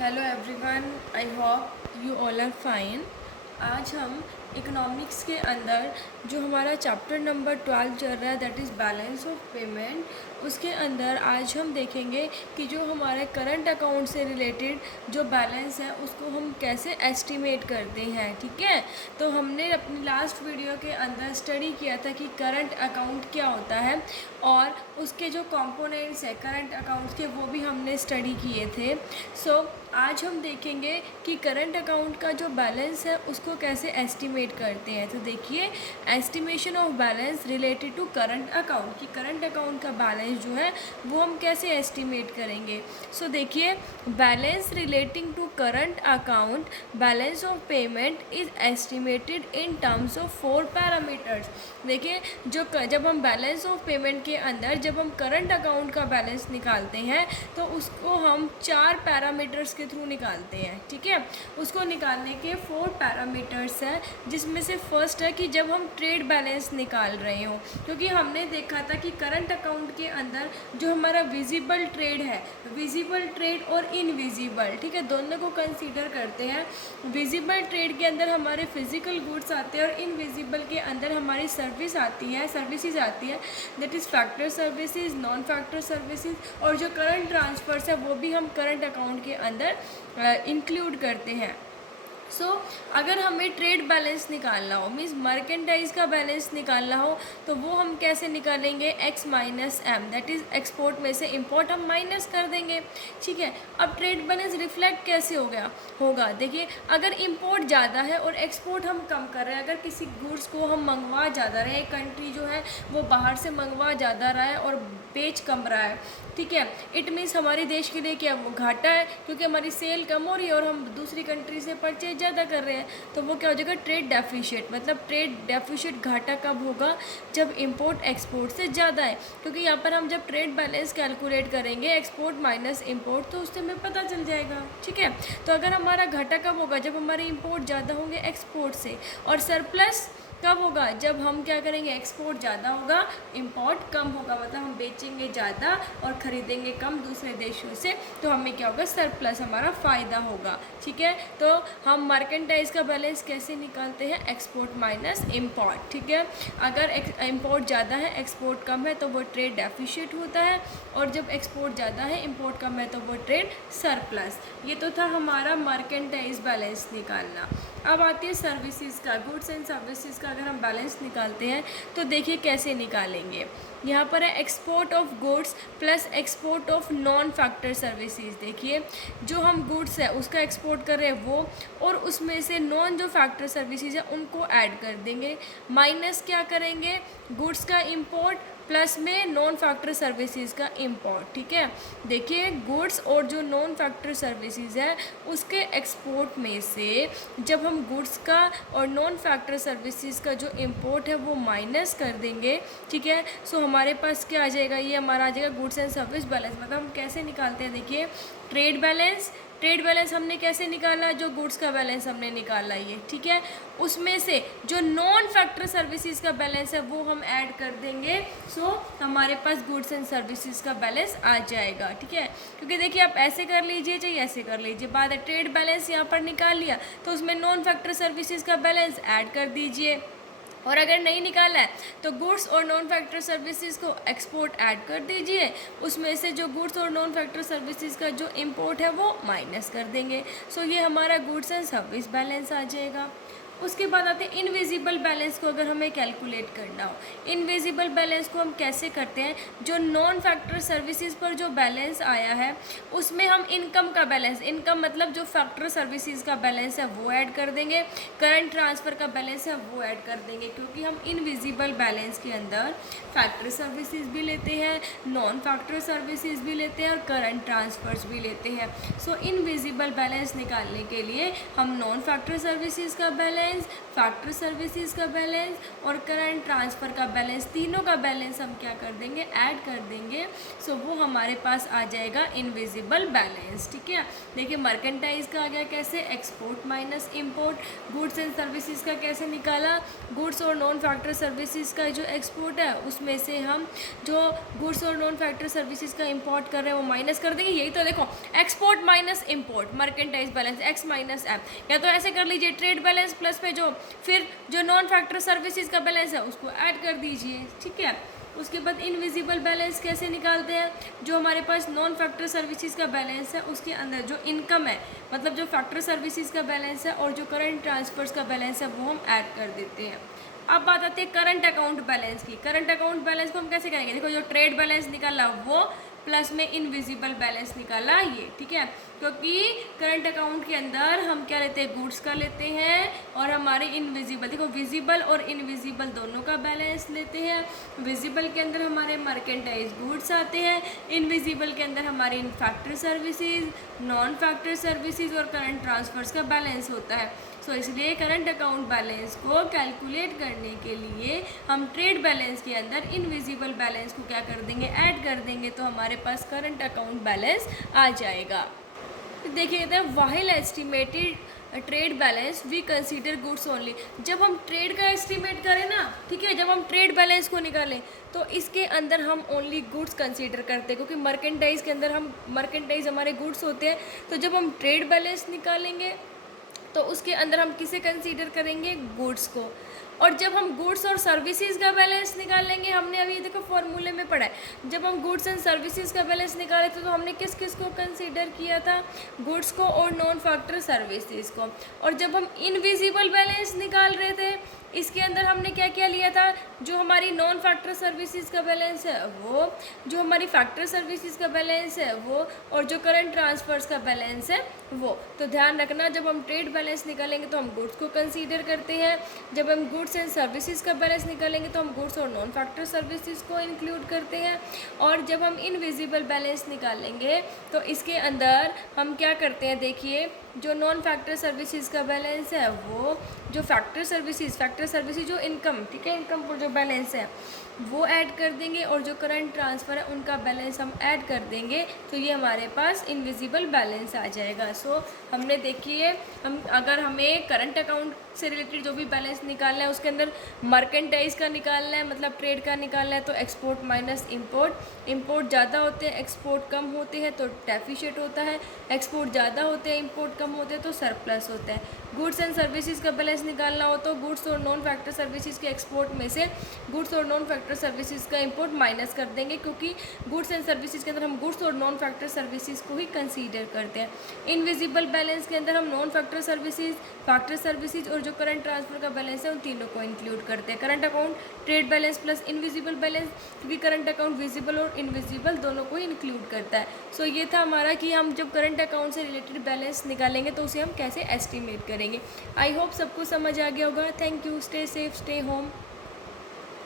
Hello everyone, I hope you all are fine. आज हम economics के अंदर जो हमारा चैप्टर नंबर 12 चल रहा है, that is balance of payment, उसके अंदर आज हम देखेंगे कि जो हमारे करंट अकाउंट से रिलेटेड जो बैलेंस है उसको हम कैसे एस्टिमेट करते हैं। ठीक है, तो हमने अपनी लास्ट वीडियो के अंदर स्टडी किया था कि करंट अकाउंट क्या होता है और उसके जो कंपोनेंट्स है करंट अकाउंट के वो भी हमने स्टडी किए थे। सो आज हम देखेंगे कि करंट अकाउंट का जो बैलेंस है उसको कैसे एस्टिमेट करते हैं। तो देखिए, estimation of balance related to current account, कि करंट अकाउंट का बैलेंस जो है वो हम कैसे एस्टिमेट करेंगे। सो देखिए, balance relating to current account, balance of payment is estimated in terms of 4 parameters. देखिए, जब हम बैलेंस ऑफ पेमेंट के अंदर जब हम करंट अकाउंट का बैलेंस निकालते हैं तो उसको हम 4 पैरामीटर्स के थ्रू निकालते हैं। ठीक है, उसको निकालने के 4 पैरामीटर्स हैं, जिसमें से फर्स्ट है कि जब हम ट्रेड बैलेंस निकाल रहे हो, क्योंकि हमने देखा था कि करंट अकाउंट के अंदर जो हमारा विजिबल ट्रेड है, विजिबल ट्रेड और इनविजिबल, ठीक है, दोनों को कंसीडर करते हैं। विजिबल ट्रेड के अंदर हमारे फिजिकल गुड्स आते हैं और इनविजिबल के अंदर हमारी सर्विसेज आती है, that is factor services, non factor services, और जो करंट ट्रांसफर्स है वो भी हम करंट अकाउंट के अंदर इंक्लूड करते हैं। सो अगर हमें ट्रेड बैलेंस निकालना हो, मीन्स मर्केंटाइज का बैलेंस निकालना हो, तो वो हम कैसे निकालेंगे, x minus M, that is export में से इंपोर्ट हम माइनस कर देंगे। ठीक है, अब ट्रेड बैलेंस रिफ्लेक्ट कैसे होगा। देखिए, अगर इंपोर्ट ज़्यादा है और एक्सपोर्ट हम कम कर रहे हैं, अगर किसी गुड्स को हम मंगवा ज़्यादा रहे हैं, एक कंट्री जो है वो बाहर से मंगवा ज़्यादा रहा है और बेच कम रहा है, ठीक है, इट मीन्स हमारे देश के लिए क्या वो घाटा है, क्योंकि हमारी सेल कम हो रही है और हम दूसरी कंट्री से परचेज ज़्यादा कर रहे हैं, तो वो क्या हो जाएगा, ट्रेड डेफिशिएट। मतलब ट्रेड डेफिशिएट घाटा कब होगा, जब इंपोर्ट एक्सपोर्ट से ज़्यादा है, क्योंकि यहाँ पर हम जब ट्रेड बैलेंस कैलकुलेट करेंगे एक्सपोर्ट माइनस इंपोर्ट, तो उससे हमें पता चल जाएगा। ठीक है, तो अगर हमारा घाटा कब होगा, जब हमारे इंपोर्ट ज़्यादा होंगे एक्सपोर्ट से, और सरप्लस कब होगा, जब हम क्या करेंगे, एक्सपोर्ट ज़्यादा होगा इंपोर्ट कम होगा, मतलब हम बेचेंगे ज़्यादा और ख़रीदेंगे कम दूसरे देशों से, तो हमें क्या होगा, सरप्लस, हमारा फ़ायदा होगा। ठीक है, तो हम मर्केंटाइज का बैलेंस कैसे निकालते हैं, एक्सपोर्ट माइनस इंपोर्ट। ठीक है, अगर इंपोर्ट ज़्यादा है एक्सपोर्ट कम है तो वो ट्रेड डेफिशिएट होता है, और जब एक्सपोर्ट ज़्यादा है इंपोर्ट कम है तो वो ट्रेड सरप्लस। ये तो था हमारा मर्केंटाइज बैलेंस निकालना। अब आती है सर्विसेज का, गुड्स एंड सर्विसेज का अगर हम बैलेंस निकालते हैं तो देखिए कैसे निकालेंगे। यहाँ पर है export of goods plus export of non factor services. देखिए, जो हम गुड्स है उसका एक्सपोर्ट कर रहे हैं वो, और उसमें से नॉन जो फैक्टर सर्विसेज है उनको ऐड कर देंगे, माइनस क्या करेंगे, गुड्स का इंपोर्ट प्लस में नॉन फैक्टर सर्विसेज का इंपोर्ट। ठीक है, देखिए, गुड्स और जो नॉन फैक्टर सर्विसेज है उसके एक्सपोर्ट में से जब हम गुड्स का और नॉन फैक्टर सर्विसेज का जो इंपोर्ट है वो माइनस कर देंगे। ठीक है, सो हमारे पास क्या आ जाएगा, ये हमारा आ जाएगा गुड्स एंड सर्विस बैलेंस। मतलब हम कैसे निकालते हैं, देखिए, ट्रेड बैलेंस हमने कैसे निकाला, जो गुड्स का बैलेंस हमने निकाला ये, ठीक है, उसमें से जो नॉन फैक्टर सर्विसेज का बैलेंस है वो हम ऐड कर देंगे, सो हमारे पास गुड्स एंड सर्विसेज का बैलेंस आ जाएगा। ठीक है, क्योंकि देखिए, आप ऐसे कर लीजिए चाहे ऐसे कर लीजिए, बाद में ट्रेड बैलेंस यहाँ पर निकाल लिया तो उसमें नॉन फैक्टर सर्विसेज का बैलेंस ऐड कर दीजिए, और अगर नहीं निकाला है तो गुड्स और नॉन फैक्टर सर्विसेज को एक्सपोर्ट ऐड कर दीजिए, उसमें से जो गुड्स और नॉन फैक्टर सर्विसेज का जो इंपोर्ट है वो माइनस कर देंगे। सो ये हमारा गुड्स एंड सर्विस बैलेंस आ जाएगा। उसके बाद आते हैं इनविजिबल बैलेंस को अगर हमें कैलकुलेट करना हो। इनविजिबल बैलेंस को हम कैसे करते हैं, जो नॉन फैक्टर सर्विसेज पर जो बैलेंस आया है उसमें हम इनकम का बैलेंस, इनकम मतलब जो फैक्टर सर्विसेज का बैलेंस है वो ऐड कर देंगे, करंट ट्रांसफ़र का बैलेंस है वो ऐड कर देंगे, क्योंकि हम इनविजिबल बैलेंस के अंदर फैक्टर सर्विसेज भी लेते हैं, नॉन फैक्टर सर्विसेज भी लेते हैं और करंट ट्रांसफर्स भी लेते हैं। सो इनविजिबल बैलेंस निकालने के लिए हम नॉन फैक्टर सर्विसेज का बैलेंस बैलेंस, फैक्टर सर्विसेज का बैलेंस और करंट ट्रांसफ़र का बैलेंस, तीनों का बैलेंस हम क्या कर देंगे, ऐड कर देंगे। सो वो हमारे पास आ जाएगा इनविजिबल बैलेंस। ठीक है, देखिए मर्केंटाइज का आ गया कैसे, export minus import. Goods and services का कैसे निकाला, गुड्स और नॉन फैक्टर सर्विसेज का जो एक्सपोर्ट है उसमें से हम जो गुड्स और नॉन फैक्टर सर्विसेज का इंपोर्ट कर रहे हैं वो माइनस कर देंगे। यही तो देखो, export minus import, merchandise balance X minus M, या तो ऐसे कर लीजिए ट्रेड बैलेंस प्लस में जो फिर जो नॉन फैक्टर सर्विसेज का बैलेंस है उसको ऐड कर दीजिए। ठीक है, उसके बाद इनविजिबल बैलेंस कैसे निकालते हैं, जो हमारे पास नॉन फैक्टर सर्विसेज का बैलेंस है उसके अंदर जो इनकम है, मतलब जो फैक्टर सर्विसेज का बैलेंस है और जो करंट ट्रांसफर्स का बैलेंस है वो हम ऐड कर देते हैं। अब बात आती है करंट अकाउंट बैलेंस की। करंट अकाउंट बैलेंस को हम कैसे करेंगे, देखो जो ट्रेड बैलेंस निकाला वो प्लस में इनविजिबल बैलेंस निकाला ये। ठीक है, क्योंकि करंट अकाउंट के अंदर हम क्या लेते हैं, गुड्स का लेते हैं और हमारे इनविजिबल, देखो विजिबल और इनविजिबल दोनों का बैलेंस लेते हैं। विजिबल के अंदर हमारे मर्केंटाइज गुड्स आते हैं, इनविजिबल के अंदर हमारे factor services, non factor services और करंट ट्रांसफर्स का बैलेंस होता है। सो इसलिए करंट अकाउंट बैलेंस को कैलकुलेट करने के लिए हम ट्रेड बैलेंस के अंदर इनविजिबल बैलेंस को क्या कर देंगे, ऐड कर देंगे, तो हमारे पास करंट अकाउंट बैलेंस आ जाएगा। देखिए while estimated trade balance we consider goods only. जब हम ट्रेड का एस्टिमेट करें ना, ठीक है, जब हम ट्रेड बैलेंस को निकालें तो इसके अंदर हम ओनली गुड्स कंसीडर करते हैं, क्योंकि मर्केंटाइज के अंदर हम मर्केंटाइज हमारे गुड्स होते हैं। तो जब हम ट्रेड बैलेंस निकालेंगे तो उसके अंदर हम किसे कंसीडर करेंगे, गुड्स को। और जब हम गुड्स और सर्विसेज का बैलेंस निकालेंगे, हमने अभी देखो फॉर्मूले में पढ़ा है, जब हम गुड्स एंड सर्विसेज का बैलेंस निकाले थे तो हमने किस किस को कंसीडर किया था, गुड्स को और नॉन फैक्टर सर्विसेज को। और जब हम इनविजिबल बैलेंस निकाल रहे थे इसके अंदर हमने क्या क्या लिया था, जो हमारी नॉन फैक्टर सर्विसेज का बैलेंस है वो, जो हमारी फैक्टर सर्विसेज का बैलेंस है वो, और जो करंट ट्रांसफर्स का बैलेंस है वो। तो ध्यान रखना, जब हम ट्रेड बैलेंस निकालेंगे तो हम गुड्स को कंसीडर करते हैं, जब हम गुड्स एंड सर्विसेज का बैलेंस निकालेंगे तो हम गुड्स और नॉन फैक्टर सर्विसेज को इंक्लूड करते हैं, और जब हम इनविजिबल बैलेंस निकालेंगे तो इसके अंदर हम क्या करते हैं, देखिए जो नॉन फैक्टर सर्विसेज का बैलेंस है वो, जो फैक्टर सर्विसेज जो इनकम, ठीक है, इनकम पर जो बैलेंस है वो ऐड कर देंगे, और जो करंट ट्रांसफ़र है उनका बैलेंस हम ऐड कर देंगे, तो ये हमारे पास इनविजिबल बैलेंस आ जाएगा। सो हमने देखिए, हम अगर हमें करंट अकाउंट से रिलेटेड जो भी बैलेंस निकालना है उसके अंदर मर्केंटाइज का निकालना है, मतलब ट्रेड का निकालना है, तो एक्सपोर्ट माइनस इम्पोर्ट, इम्पोर्ट ज़्यादा होते हैं एक्सपोर्ट कम होते हैं तो डेफिशिएट होता है, एक्सपोर्ट ज़्यादा होते हैं इम्पोर्ट कम होते हैं तो सरप्लस होता है। गुड्स एंड सर्विसेज का बैलेंस निकालना हो तो गुड्स और नॉन फैक्टर सर्विसेज के एक्सपोर्ट में से गुड्स और नॉन फैक्टर सर्विसेज का इंपोर्ट माइनस कर देंगे, क्योंकि गुड्स एंड सर्विसेज के अंदर हम गुड्स और नॉन फैक्टर सर्विसेज को ही कंसीडर करते हैं। इनविजिबल बैलेंस के अंदर हम नॉन फैक्टर सर्विसेज और जो करंट ट्रांसफर का बैलेंस है उन तीनों को इंक्लूड करते हैं। Current account trade balance plus invisible balance, क्योंकि करंट अकाउंट विजिबल और इनविजिबल दोनों को इंक्लूड करता है। सो ये था हमारा कि हम जब करंट अकाउंट से रिलेटेड बैलेंस निकालेंगे तो उसे हम कैसे एस्टिमेट करेंगे। आई होप सबको समझ आ गया होगा। Thank you, stay safe, stay home.